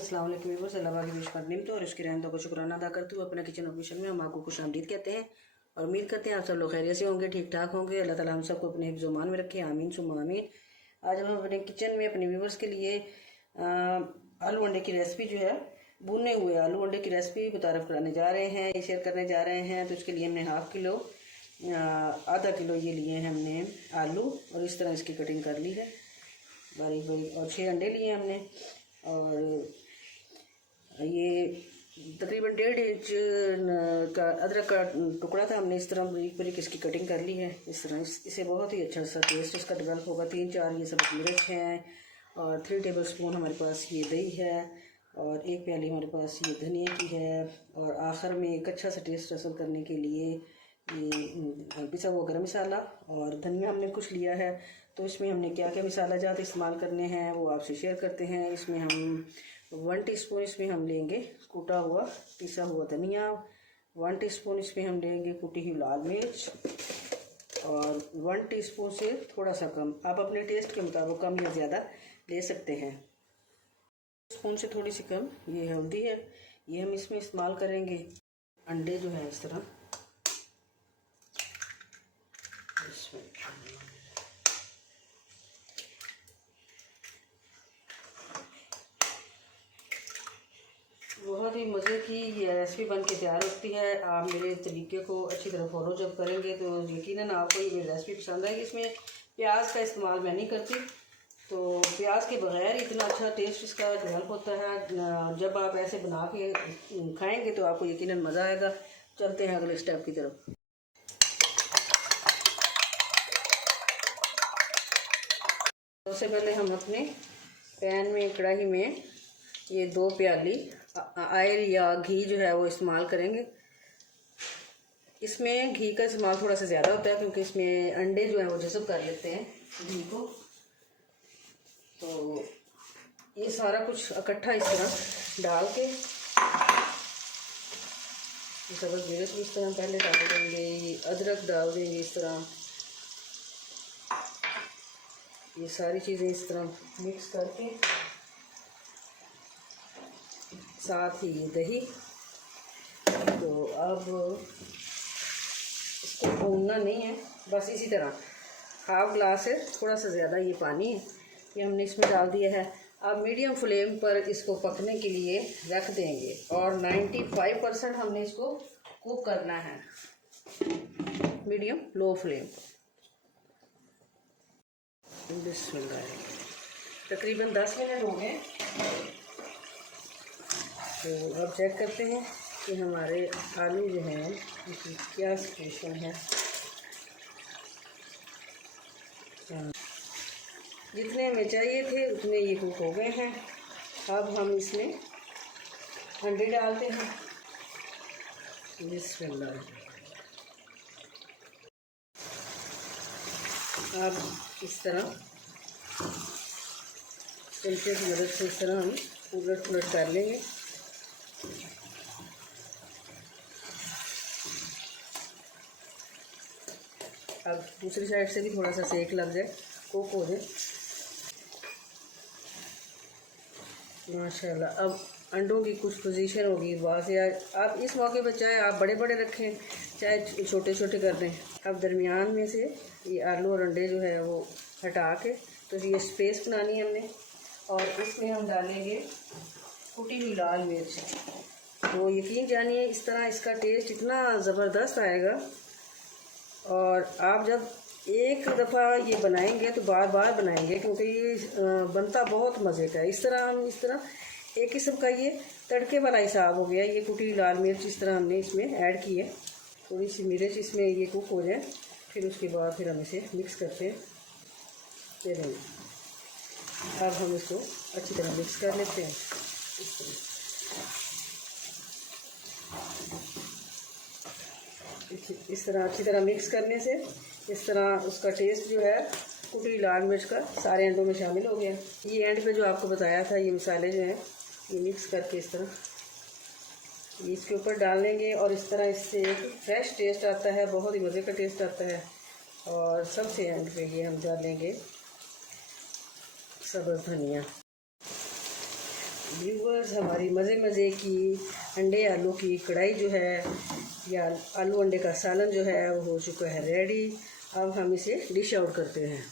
अस्सलाम वालेकुम व्यूअर्स, अल्लाह पाक की बेशुमार निमतों और उसकी रहमतों का शुक्राना अदा करते हुए अपना किचन ऑफिशियल में हम आपको खुशामदीद कहते हैं और उम्मीद करते हैं आप सब लोग खैरियत से होंगे, ठीक ठाक होंगे। अल्लाह ताला हम सबको अपने हिफ्ज़ मान में रखे, आमीन सुम्मा आमीन। आज हम अपने किचन में अपने व्यूअर्स के लिए आलू अंडे की रेसिपी जो है, भुने हुए आलू अंडे की रेसिपी मुतारफ़ कराने जा रहे हैं, शेयर करने जा रहे हैं। तो इसके लिए हमने ½ किलो आधा किलो ये लिए हैं हमने आलू और इस तरह इसकी कटिंग कर ली है बारीक बारीक। और 6 अंडे लिए हमने और ये तकरीबन 1.5 इंच का अदरक का टुकड़ा था, हमने इस तरह बारीक बारीक इसकी कटिंग कर ली है। इस तरह इससे बहुत ही अच्छा सा टेस्ट इसका डेवलप होगा। 3-4 ये सब मिर्च हैं और 3 टेबलस्पून हमारे पास ये दही है और 1 प्याली हमारे पास ये धनिया की है। और आखिर में एक अच्छा सा टेस्ट हासिल करने के लिए ये पिसा हुआ गरम मसाला और धनिया हमने कुछ लिया है। तो इसमें हमने क्या क्या मसाला जात इस्तेमाल करने हैं वो आपसे शेयर करते हैं। इसमें हम 1 टीस्पून इसमें हम लेंगे कूटा हुआ पिसा हुआ धनिया, 1 टीस्पून इसमें हम लेंगे कुटी हुई लाल मिर्च और 1 टीस्पून से थोड़ा सा कम, आप अपने टेस्ट के मुताबिक कम या ज़्यादा ले सकते हैं। स्पून से थोड़ी सी कम ये हल्दी है, ये हम इसमें इस्तेमाल करेंगे। अंडे जो है इस तरह बहुत ही मज़े की ये रेसिपी बन के तैयार होती है। आप मेरे तरीके को अच्छी तरह फॉलो जब करेंगे तो यकीनन आपको ये रेसिपी पसंद आएगी। इसमें प्याज का इस्तेमाल मैं नहीं करती, तो प्याज के बगैर इतना अच्छा टेस्ट इसका डेवलप होता है। जब आप ऐसे बना के खाएंगे तो आपको यकीनन मज़ा आएगा। चलते हैं अगले स्टेप की तरफ। सबसे पहले हम अपने पैन में कढ़ाई में ये 2 प्याली ऑयल या घी जो है वो इस्तेमाल करेंगे। इसमें घी का इस्तेमाल थोड़ा सा ज़्यादा होता है क्योंकि इसमें अंडे जो है वो जज़ब कर लेते हैं घी को। तो ये सारा कुछ इकट्ठा इस तरह डाल के सब्ज़ मिर्च इस तरह पहले डाल देंगे, अदरक डाल देंगे इस तरह, ये सारी चीज़ें इस तरह मिक्स करके, साथ ही ये दही। तो अब इसको भूनना नहीं है, बस इसी तरह ½ ग्लास है, थोड़ा सा ज़्यादा ये पानी है, ये हमने इसमें डाल दिया है। अब मीडियम फ्लेम पर इसको पकने के लिए रख देंगे और 95% हमने इसको कुक करना है मीडियम लो फ्लेम पर। बिस्मिल्लाह, तकरीबन 10 मिनट हो गए। तो अब चेक करते हैं कि हमारे आलू जो हैं इसकी क्या सिचुएशन है। जितने हमें चाहिए थे उतने ये कुक हो गए हैं। अब हम इसमें अंडे डालते हैं। बिस्मिल्लाह, अब इस तरह चमचे की मदद से इस तरह हम उलट पुलट कर लेंगे। अब दूसरी साइड से भी थोड़ा सा सेक लग जाए, कुक हो जाए। माशाल्लाह, अब अंडों की कुछ पोजीशन होगी वहाँ से। आप इस मौके पर चाहे आप बड़े बड़े रखें चाहे छोटे छोटे कर दें। अब दरमियान में से ये आलू और अंडे जो है वो हटा के, तो ये स्पेस बनानी है हमने और इसमें हम डालेंगे कुटी हुई लाल मिर्च। तो यकीन जानिए इस तरह इसका टेस्ट इतना ज़बरदस्त आएगा और आप जब एक दफ़ा ये बनाएंगे तो बार बार बनाएंगे क्योंकि ये बनता बहुत मज़े का है। इस तरह एक किस्म का ये तड़के वाला हिसाब हो गया। ये कुटी लाल मिर्च इस तरह हमने इसमें ऐड की है, थोड़ी सी मिर्च इसमें ये कुक हो जाए, फिर उसके बाद फिर हम इसे मिक्स करते हैं। चलिए अब हम इसको अच्छी तरह मिक्स कर लेते हैं। इस तरह अच्छी तरह मिक्स करने से इस तरह उसका टेस्ट जो है कुटी लाल मिर्च का सारे अंडों में शामिल हो गया। ये एंड पे जो आपको बताया था ये मसाले जो हैं ये मिक्स करके इस तरह ये इसके ऊपर डाल लेंगे और इस तरह इससे एक फ्रेश टेस्ट आता है, बहुत ही मज़े का टेस्ट आता है। और सबसे एंड पे ये हम डालेंगे सब्ज़ धनिया। व्यूअर्स, हमारी मज़े की अंडे आलू की कढ़ाई जो है या आलू अंडे का सालन जो है वो हो चुका है रेडी। अब हम इसे डिश आउट करते हैं।